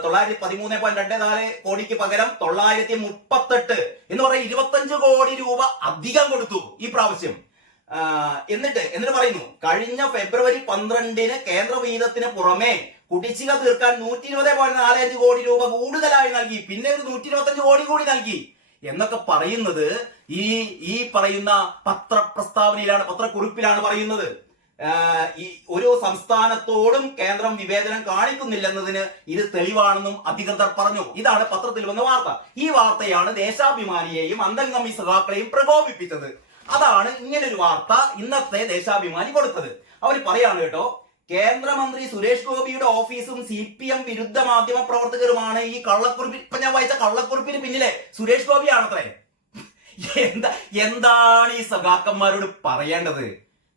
തൊള്ളായിരത്തി പതിമൂന്ന് പോയിന്റ് രണ്ട് നാല് കോടിക്ക് പകരം തൊള്ളായിരത്തി മുപ്പത്തെട്ട് എന്ന് പറയുന്ന ഇരുപത്തഞ്ച് കോടി രൂപ അധികം കൊടുത്തു ഈ പ്രാവശ്യം. എന്നിട്ട് എന്നിട്ട് പറയുന്നു കഴിഞ്ഞ ഫെബ്രുവരി പന്ത്രണ്ടിന് കേന്ദ്ര വിഹിതത്തിന് പുറമെ കുടിശ്ശിക തീർക്കാൻ നൂറ്റി ഇരുപത് പോയിന്റ് നാല് അഞ്ച് കോടി രൂപ കൂടുതലായി നൽകി. പിന്നെ ഒരു നൂറ്റി ഇരുപത്തഞ്ച് കോടി കൂടി നൽകി. എന്നൊക്കെ പറയുന്നത് ഈ ഈ പറയുന്ന പത്രപ്രസ്താവനയിലാണ് പത്രക്കുറിപ്പിലാണ് പറയുന്നത്. ഈ ഒരു സംസ്ഥാനത്തോടും കേന്ദ്രം വിവേചനം കാണിക്കുന്നില്ലെന്നതിന് ഇത് തെളിവാണെന്നും അധികൃതർ പറഞ്ഞു. ഇതാണ് പത്രത്തിൽ വന്ന വാർത്ത. ഈ വാർത്തയാണ് ദേശാഭിമാനിയെയും അന്തംഗമി സഖാക്കളെയും പ്രകോപിപ്പിച്ചത്. അതാണ് ഇങ്ങനൊരു വാർത്ത ഇന്നത്തെ ദേശാഭിമാനി കൊടുത്തത്. അവർ പറയാണ് കേട്ടോ കേന്ദ്രമന്ത്രി സുരേഷ് ഗോപിയുടെ ഓഫീസും സി പി എം വിരുദ്ധ മാധ്യമ പ്രവർത്തകരുമാണ് ഈ കള്ളക്കുറിപ്പിൽ ഇപ്പൊ ഞാൻ വായിച്ച കള്ളക്കുറിപ്പിന് പിന്നിലെ സുരേഷ് ഗോപിയാണത്രേ. എന്താ എന്താണ് ഈ സഖാക്കന്മാരോട് പറയേണ്ടത്?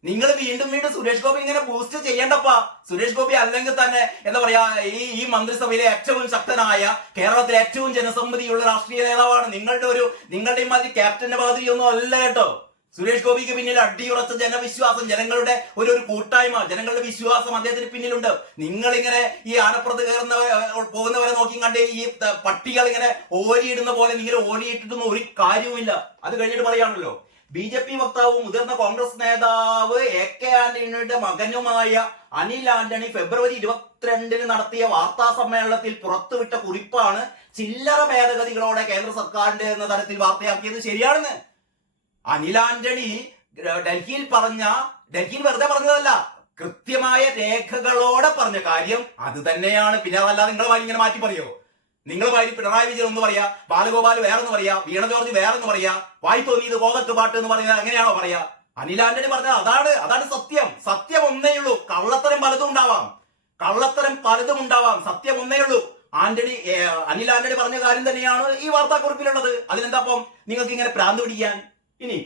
നിങ്ങൾ വീണ്ടും വീണ്ടും സുരേഷ് ഗോപി ഇങ്ങനെ ബൂസ്റ്റ് ചെയ്യണ്ടപ്പാ. സുരേഷ് ഗോപി അല്ലെങ്കിൽ തന്നെ എന്താ പറയാ ഈ ഈ മന്ത്രിസഭയിലെ ഏറ്റവും ശക്തനായ കേരളത്തിലെ ഏറ്റവും ജനസമ്മതിയുള്ള രാഷ്ട്രീയ നേതാവാണ് നിങ്ങളുടെ ഒരു നിങ്ങളുടെ ഈ മാതിരി ക്യാപ്റ്റന്റെ മാതിരി ഒന്നും അല്ല കേട്ടോ. സുരേഷ് ഗോപിക്ക് പിന്നിൽ അടിയുറച്ച ജനവിശ്വാസം ജനങ്ങളുടെ ഒരു ഒരു കൂട്ടായ്മ ജനങ്ങളുടെ വിശ്വാസം അദ്ദേഹത്തിന് പിന്നിലുണ്ട്. നിങ്ങൾ ഇങ്ങനെ ഈ ആനപ്പുറത്ത് കയറുന്നവരെ പോകുന്നവരെ നോക്കി കണ്ട് ഈ പട്ടികൾ ഇങ്ങനെ ഓരിയിടുന്ന പോലെ നിങ്ങൾ ഓരിയിട്ടിട്ടൊന്നും ഒരു കാര്യവുമില്ല. അത് കഴിഞ്ഞിട്ട് പറയാണല്ലോ. ബി ജെ പി വക്താവും മുതിർന്ന കോൺഗ്രസ് നേതാവ് എ കെ ആന്റണിയുടെ മകനുമായ അനിൽ ആന്റണി ഫെബ്രുവരി ഇരുപത്തിരണ്ടിന് നടത്തിയ വാർത്താ സമ്മേളനത്തിൽ പുറത്തുവിട്ട കുറിപ്പാണ് ചില്ലറ ഭേദഗതികളോടെ കേന്ദ്ര സർക്കാരിന്റെ എന്ന തരത്തിൽ വാർത്തയാക്കിയത് ശരിയാണെന്ന്. അനിൽ ആന്റണി ഡൽഹിയിൽ പറഞ്ഞ ഡൽഹിയിൽ വെറുതെ പറഞ്ഞതല്ല കൃത്യമായ രേഖകളോടെ പറഞ്ഞ കാര്യം അത് തന്നെയാണ്. പിന്നെ അതല്ലാതെ നിങ്ങളെ വാരി ഇങ്ങനെ മാറ്റി പറയോ? നിങ്ങൾ വാരി പിണറായി വിജയൻ ഒന്ന് പറയാ ബാലഗോപാൽ വേറെന്ന് പറയാ വീണ ജോർജ് വേറെന്ന് പറയാ വായി തോന്നിയത് കോതക്ക് പാട്ട് എന്ന് പറഞ്ഞാൽ അങ്ങനെയാണോ പറയാ? അനിൽ ആന്റണി പറഞ്ഞത് അതാണ് അതാണ് സത്യം. സത്യം ഒന്നേ ഉള്ളൂ. കള്ളത്തരം പലതും ഉണ്ടാവാം. കള്ളത്തരം പലതും ഉണ്ടാവാം. സത്യം ഒന്നേ ഉള്ളൂ. ആന്റണി അനിൽ ആന്റണി പറഞ്ഞ കാര്യം തന്നെയാണ് ഈ വാർത്താക്കുറിപ്പിലുള്ളത്. അതിനെന്താപ്പം നിങ്ങൾക്ക് ഇങ്ങനെ പ്രാന്ത് പിടിക്കാൻ ഇനി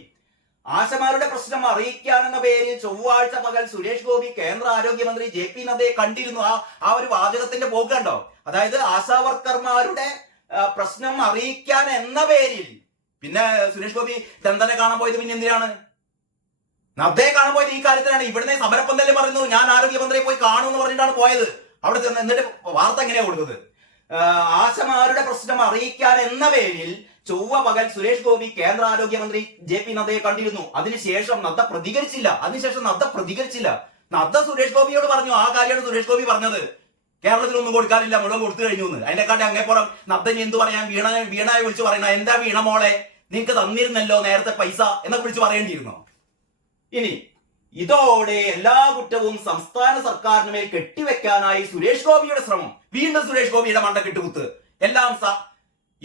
ആശമാരുടെ പ്രശ്നം അറിയിക്കാൻ എന്ന പേരിൽ ചൊവ്വാഴ്ച പകൽ സുരേഷ് ഗോപി കേന്ദ്ര ആരോഗ്യമന്ത്രി ജെ പി നദ്ദയെ കണ്ടിരുന്നു. ആ ആ ഒരു വാചകത്തിന്റെ പോക്ക് കണ്ടോ? അതായത് ആശാവർക്കർമാരുടെ പ്രശ്നം അറിയിക്കാൻ എന്ന പേരിൽ. പിന്നെ സുരേഷ് ഗോപി ചന്ദനെ കാണാൻ പോയത് പിന്നെ എന്തിനാണ്? നദ്ദയെ കാണാൻ പോയത് ഈ കാര്യത്തിലാണ് ഇവിടുന്ന് സമരപ്പന്തല്ലേ പറയുന്നു ഞാൻ ആരോഗ്യമന്ത്രിയെ പോയി കാണുമെന്ന് പറഞ്ഞിട്ടാണ് പോയത്. അവിടെ ചെന്ന് എന്നിട്ട് വാർത്ത എങ്ങനെയാ കൊടുത്തത്? ആശമാരുടെ പ്രശ്നം അറിയിക്കാൻ എന്ന പേരിൽ ചൊവ്വ മകൻ സുരേഷ് ഗോപി കേന്ദ്ര ആരോഗ്യമന്ത്രി ജെ പി നദ്ദയെ കണ്ടിരുന്നു. അതിനുശേഷം നദ്ദ പ്രതികരിച്ചില്ല. അതിനുശേഷം നദ്ദ പ്രതികരിച്ചില്ല. നദ്ദ സുരേഷ് ഗോപിയോട് പറഞ്ഞു. ആ കാര്യമാണ് സുരേഷ് ഗോപി പറഞ്ഞത്. കേരളത്തിൽ ഒന്നും കൊടുക്കാനില്ല. മുഴുവൻ കൊടുത്തു കഴിഞ്ഞു എന്ന്. അതിനെക്കാട്ടി അങ്ങേപ്പുറം നദ്ദനി എന്ത് പറയാൻ? വീണ വീണയെ വിളിച്ച് പറയണ എന്താ വീണ മോളെ? നിനക്ക് തന്നിരുന്നല്ലോ നേരത്തെ പൈസ? എന്നൊക്കെ വിളിച്ച് പറയേണ്ടിയിരുന്നോ. ഇനി ഇതോടെ എല്ലാ കുറ്റവും സംസ്ഥാന സർക്കാരിന് മേൽ കെട്ടിവെക്കാനായി സുരേഷ് ഗോപിയുടെ ശ്രമം. വീണ്ടും സുരേഷ് ഗോപിയുടെ മണ്ട കെട്ടുകുത്ത് എല്ലാം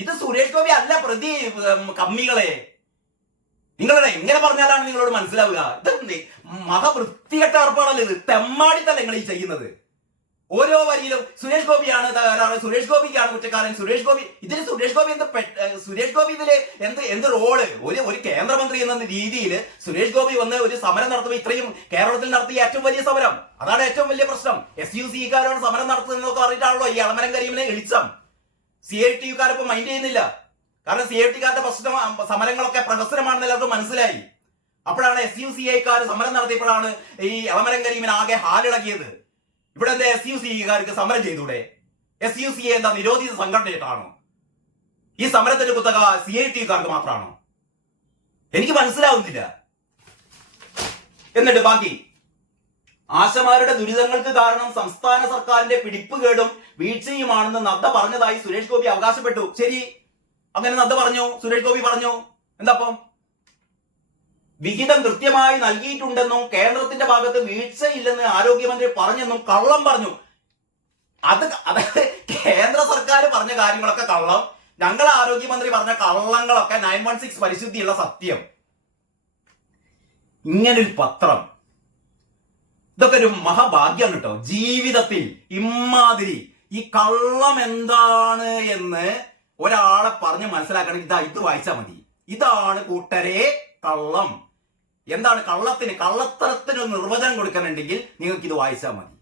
ഇത് സുരേഷ് ഗോപി അല്ല പ്രതി കമ്മികളെ. നിങ്ങളുടെ എങ്ങനെ പറഞ്ഞാലാണ് നിങ്ങളോട് മനസ്സിലാവുക. ഇത് മഹവൃത്തികെട്ട ഏർപ്പാടല്ലേ ഇത്. തെമ്മാടിത്തല്ല നിങ്ങൾ ഈ ചെയ്യുന്നത്. ഓരോ വരിയിലും സുരേഷ് ഗോപിയാണ് സുരേഷ് ഗോപിക്കാണ് കുറ്റക്കാരൻ. സുരേഷ് ഗോപി ഇതിന് സുരേഷ് ഗോപി എന്ത് സുരേഷ് ഗോപി ഇതിൽ എന്ത് എന്ത് റോൾ ഒരു ഒരു കേന്ദ്രമന്ത്രി എന്ന രീതിയിൽ സുരേഷ് ഗോപി വന്ന് ഒരു സമരം നടത്തുമ്പോൾ ഇത്രയും കേരളത്തിൽ നടത്തിയ ഏറ്റവും വലിയ സമരം. അതാണ് ഏറ്റവും വലിയ പ്രശ്നം. എസ് യു സിക്കാരോട് സമരം നടത്തുന്നതെന്നൊക്കെ അറിയിട്ടാണല്ലോ ഈ അളമരം കരീമിനെ എളിച്ചം. സി ഐ ടി യുക്കാർ ഇപ്പൊ മൈൻഡ് ചെയ്യുന്നില്ല. കാരണം സി ഐ ടിക്കാരുടെ പ്രശ്നം സമരങ്ങളൊക്കെ പ്രഹസനമാണെന്ന് എല്ലാവർക്കും മനസ്സിലായി. അപ്പോഴാണ് എസ് യു സി ഐക്കാർ സമരം നടത്തിയപ്പോഴാണ് ഈ എളമരം കരീമിന് ആകെ ഹാലിളകിയത്. ഇവിടെ എന്താ എസ് യു സി ഐക്കാർക്ക് സമരം ചെയ്തൂടെ? എസ് യു സി ഐ എന്താ നിരോധിത സംഘടനയായിട്ടാണോ? ഈ സമരത്തിന്റെ കുത്തക സി ഐ ടിക്കാർക്ക് മാത്രമാണോ? എനിക്ക് മനസ്സിലാവുന്നില്ല. എന്നിട്ട് ബാക്കി ആശമാരുടെ ദുരിതങ്ങൾക്ക് കാരണം സംസ്ഥാന സർക്കാരിന്റെ പിടിപ്പുകേടും വീഴ്ചയുമാണെന്ന് നദ്ദ പറഞ്ഞതായി സുരേഷ് ഗോപി അവകാശപ്പെട്ടു. ശരി. അങ്ങനെ നദ്ദ പറഞ്ഞു. സുരേഷ് ഗോപി പറഞ്ഞു. എന്താപ്പം വിഹിതം കൃത്യമായി നൽകിയിട്ടുണ്ടെന്നും കേന്ദ്രത്തിന്റെ ഭാഗത്ത് വീഴ്ചയില്ലെന്ന് ആരോഗ്യമന്ത്രി പറഞ്ഞെന്നും കള്ളം പറഞ്ഞു. അത് അതായത് കേന്ദ്ര സർക്കാർ പറഞ്ഞ കാര്യങ്ങളൊക്കെ കള്ളം. ഞങ്ങൾ ആരോഗ്യമന്ത്രി പറഞ്ഞ കള്ളങ്ങളൊക്കെ നയൻ വൺ സിക്സ് പരിശുദ്ധിയുള്ള സത്യം. ഇങ്ങനൊരു പത്രം ഇതൊക്കെ ഒരു മഹാഭാഗ്യമാണ് കേട്ടോ. ജീവിതത്തിൽ ഇമാതിരി ഈ കള്ളം എന്താണ് എന്ന് ഒരാളെ പറഞ്ഞ് മനസ്സിലാക്കണമെങ്കിൽ ഇതാ ഇത് വായിച്ചാൽ മതി. ഇതാണ് കൂട്ടരെ കള്ളം. എന്താണ് കള്ളത്തിന്? കള്ളത്തരത്തിന് ഒരു നിർവചനം കൊടുക്കുന്നുണ്ടെങ്കിൽ നിങ്ങൾക്ക് ഇത് വായിച്ചാൽ മതി.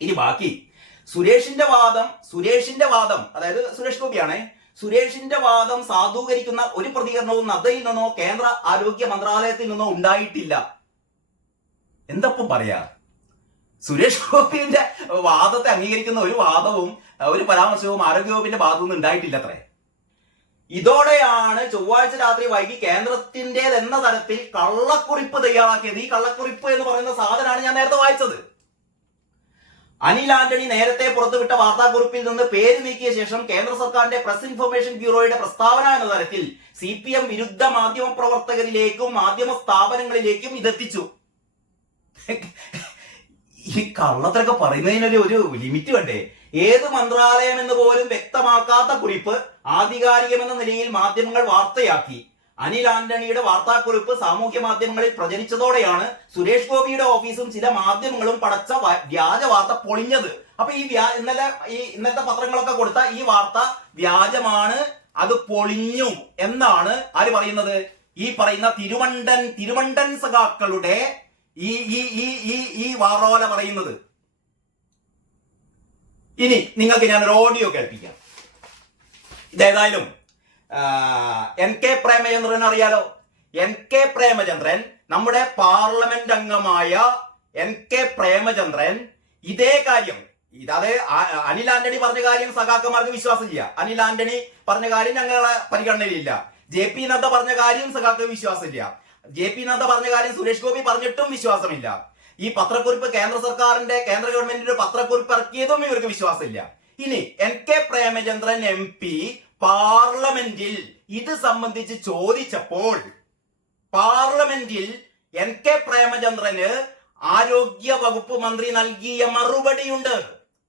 ഇനി ബാക്കി. സുരേഷിന്റെ വാദം സുരേഷിന്റെ വാദം അതായത് സുരേഷ് ഗോപിയാണ്. സുരേഷിന്റെ വാദം സാധൂകരിക്കുന്ന ഒരു പ്രതികരണവും നദ്ദയിൽ നിന്നോ കേന്ദ്ര ആരോഗ്യ മന്ത്രാലയത്തിൽ നിന്നോ ഉണ്ടായിട്ടില്ല. എന്തപ്പം പറയാ? സുരേഷ് ഗോപിന്റെ വാദത്തെ അംഗീകരിക്കുന്ന ഒരു വാദവും ഒരു പരാമർശവും ആരോഗ്യവകുപ്പിന്റെ ഭാഗത്തു നിന്ന് ഉണ്ടായിട്ടില്ല അത്രേ ഇതോടെയാണ് ചൊവ്വാഴ്ച രാത്രി വൈകി കേന്ദ്രത്തിന്റെത് എന്ന തരത്തിൽ കള്ളക്കുറിപ്പ് തയ്യാറാക്കിയത്. ഈ കള്ളക്കുറിപ്പ് എന്ന് പറയുന്ന സാധനമാണ് ഞാൻ നേരത്തെ വായിച്ചത്. അനിൽ ആന്റണി നേരത്തെ പുറത്തുവിട്ട വാർത്താക്കുറിപ്പിൽ നിന്ന് പേര് നീക്കിയ ശേഷം കേന്ദ്ര സർക്കാരിന്റെ പ്രസ് ഇൻഫർമേഷൻ ബ്യൂറോയുടെ പ്രസ്താവന എന്ന തരത്തിൽ സി പി എം വിരുദ്ധ മാധ്യമ പ്രവർത്തകരിലേക്കും മാധ്യമ സ്ഥാപനങ്ങളിലേക്കും ഇതെത്തിച്ചു. ഈ കള്ളത്തിലൊക്കെ പറയുന്നതിനൊരു ഒരു ലിമിറ്റ് വേണ്ടേ? ഏത് മന്ത്രാലയം എന്ന് പോലും വ്യക്തമാക്കാത്ത കുറിപ്പ് ആധികാരികമെന്ന നിലയിൽ മാധ്യമങ്ങൾ വാർത്തയാക്കി. അനിൽ ആന്റണിയുടെ വാർത്താക്കുറിപ്പ് സാമൂഹ്യ മാധ്യമങ്ങളിൽ പ്രചരിച്ചതോടെയാണ് സുരേഷ് ഗോപിയുടെ ഓഫീസും ചില മാധ്യമങ്ങളും പടച്ച വ്യാജ വാർത്ത പൊളിഞ്ഞത്. അപ്പൊ ഈ വ്യാ ഇന്നലെ ഈ ഇന്നത്തെ പത്രങ്ങളൊക്കെ കൊടുത്ത ഈ വാർത്ത വ്യാജമാണ് അത് പൊളിഞ്ഞു എന്നാണ് ആര് പറയുന്നത്? ഈ പറയുന്ന തിരുവണ്ടൻ തിരുവണ്ടൻ സഖാക്കളുടെ ഈ ഈ ഈ ഈ ഈ വാറോല പറയുന്നത്. ഇനി നിങ്ങൾക്ക് ഞാൻ ഒരു ഓഡിയോ കേൾപ്പിക്കാം ഇതേതായാലും എൻ കെ പ്രേമചന്ദ്രൻ അറിയാലോ? എൻ കെ പ്രേമചന്ദ്രൻ നമ്മുടെ പാർലമെന്റ് അംഗമായ എൻ കെ പ്രേമചന്ദ്രൻ ഇതേ കാര്യം ഇതത് അനിൽ ആന്റണി പറഞ്ഞ കാര്യം സഖാക്കന്മാർക്ക് വിശ്വാസം ചെയ്യാം അനിൽ ആന്റണി പറഞ്ഞ കാര്യം ഞങ്ങളെ പരിഗണനയിലില്ല. ജെ പി നദ്ദ പറഞ്ഞ കാര്യം സഖാക്ക് വിശ്വാസമില്ല. ജെ പി നദ്ദ പറഞ്ഞ കാര്യം സുരേഷ് ഗോപി പറഞ്ഞിട്ടും വിശ്വാസമില്ല. ഈ പത്രക്കുറിപ്പ് കേന്ദ്ര സർക്കാരിന്റെ കേന്ദ്ര ഗവൺമെന്റിന്റെ പത്രക്കുറിപ്പ് ഇറക്കിയതും ഇവർക്ക് വിശ്വാസമില്ല. ഇനി N K Premachandran M P പാർലമെന്റിൽ ഇത് സംബന്ധിച്ച് ചോദിച്ചപ്പോൾ പാർലമെന്റിൽ എൻ കെ പ്രേമചന്ദ്രന് ആരോഗ്യ വകുപ്പ് മന്ത്രി നൽകിയ മറുപടിയുണ്ട്.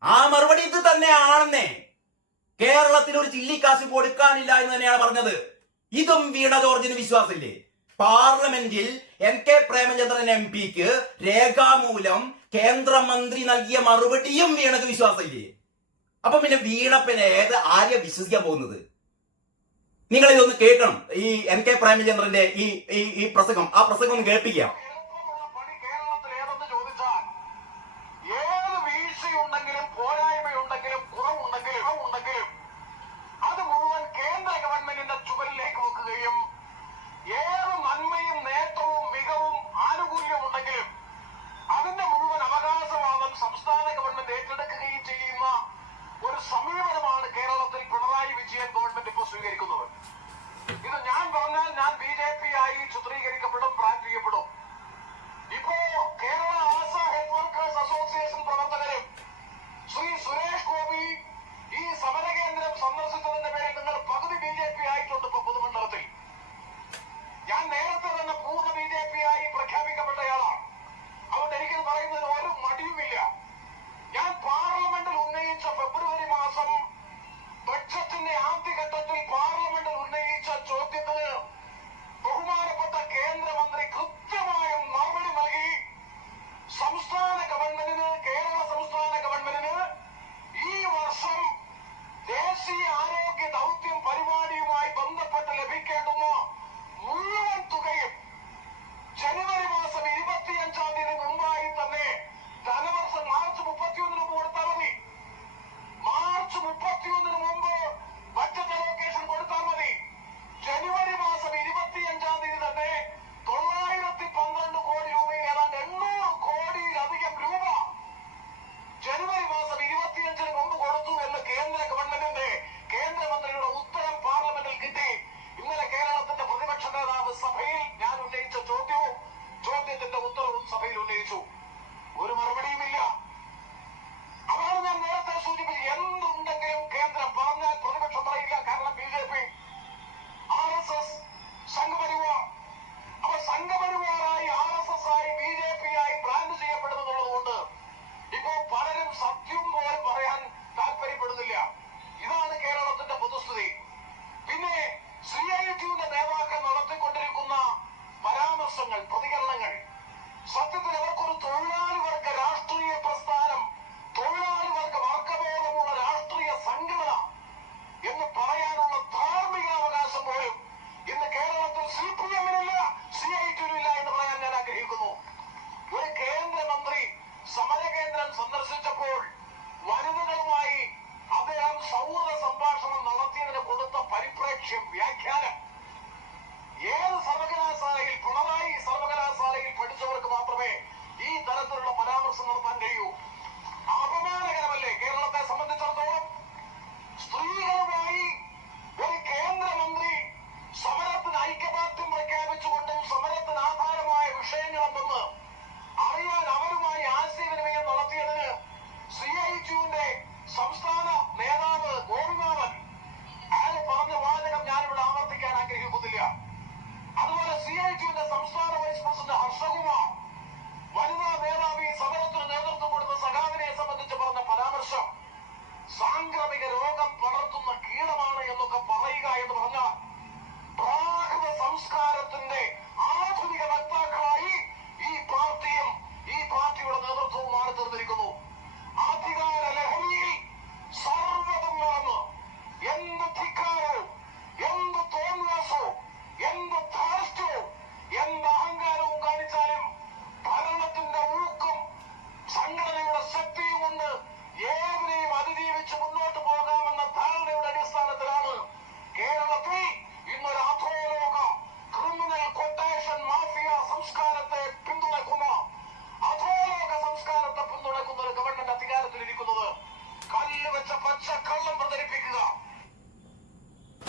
ആ മറുപടി ഇത് തന്നെയാണെന്നേ. കേരളത്തിൽ ഒരു ചില്ലിക്കാശ് കൊടുക്കാനില്ല എന്ന് തന്നെയാണ് പറഞ്ഞത്. ഇതും വീണ ജോർജിന് വിശ്വാസമില്ലേ? പാർലമെന്റിൽ എൻ കെ പ്രേമചന്ദ്രൻ എം പിക്ക് രേഖാമൂലം കേന്ദ്രമന്ത്രി നൽകിയ മറുപടിയും വീണക്ക് വിശ്വാസമില്ലേ? അപ്പൊ പിന്നെ വീണപ്പിനെ ഏത് ആര്യ വിശ്വസിക്കാൻ പോകുന്നത്? നിങ്ങൾ ഇതൊന്ന് കേൾക്കണം. ഈ എൻ കെ പ്രേമചന്ദ്രന്റെ ഈ ഈ പ്രസംഗം. ആ പ്രസംഗം ഒന്ന് കേൾപ്പിക്കാം.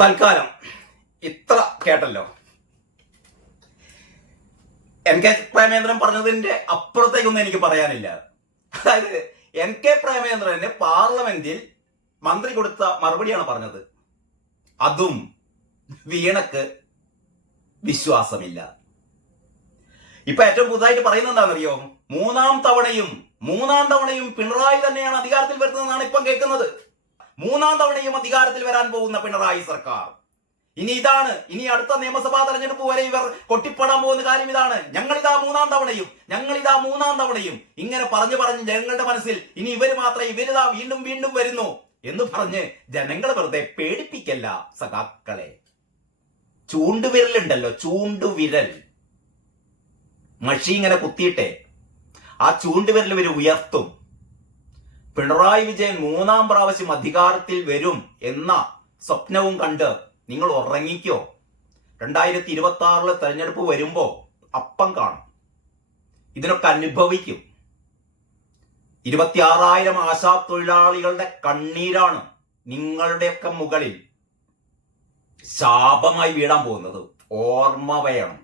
തൽക്കാലം ഇത്ര കേട്ടല്ലോ. എൻ കെ പ്രേമേന്ദ്രൻ പറഞ്ഞതിന്റെ അപ്പുറത്തേക്കൊന്നും എനിക്ക് പറയാനില്ല. അതായത് എൻ കെ പ്രേമേന്ദ്രന് പാർലമെന്റിൽ മന്ത്രി കൊടുത്ത മറുപടിയാണ് പറഞ്ഞത്. അതും വീണക്ക് വിശ്വാസമില്ല. ഇപ്പൊ ഏറ്റവും പുതുതായിട്ട് പറയുന്നത് എന്താണെന്നറിയോ? മൂന്നാം തവണയും മൂന്നാം തവണയും പിണറായി തന്നെയാണ് അധികാരത്തിൽ വരുന്നതെന്നാണ് ഇപ്പം കേൾക്കുന്നത്. മൂന്നാം തവണയും അധികാരത്തിൽ വരാൻ പോകുന്ന പിണറായി സർക്കാർ. ഇനി ഇതാണ് ഇനി അടുത്ത നിയമസഭാ തെരഞ്ഞെടുപ്പ് വരെ ഇവർ കൊട്ടിപ്പടാൻ പോകുന്ന കാര്യം ഇതാണ്. ഞങ്ങളിതാ മൂന്നാം തവണയും ഞങ്ങളിതാ മൂന്നാം തവണയും ഇങ്ങനെ പറഞ്ഞു പറഞ്ഞ് ജനങ്ങളുടെ മനസ്സിൽ ഇനി ഇവർ മാത്രം ഇവരിതാ വീണ്ടും വീണ്ടും വരുന്നു എന്ന് പറഞ്ഞ് ജനങ്ങളെ വെറുതെ പേടിപ്പിക്കല്ല സഖാക്കളെ. ചൂണ്ടുവിരലുണ്ടല്ലോ ചൂണ്ടുവിരൽ. മഷി ഇങ്ങനെ കുത്തിയിട്ടെ ആ ചൂണ്ടുവിരൽ ഇവർ ഉയർത്തും. പിണറായി വിജയൻ മൂന്നാം പ്രാവശ്യം അധികാരത്തിൽ വരും എന്ന സ്വപ്നവും കണ്ട് നിങ്ങൾ ഉറങ്ങിക്കോ. രണ്ടായിരത്തി ഇരുപത്തി ആറിലെ തെരഞ്ഞെടുപ്പ് വരുമ്പോ അപ്പം കാണും. ഇതിനൊക്കെ അനുഭവിക്കും. ഇരുപത്തിയാറായിരം ആശാ തൊഴിലാളികളുടെ കണ്ണീരാണ് നിങ്ങളുടെയൊക്കെ മുകളിൽ ശാപമായി വീടാൻ പോകുന്നത്. ഓർമ്മ വേണം.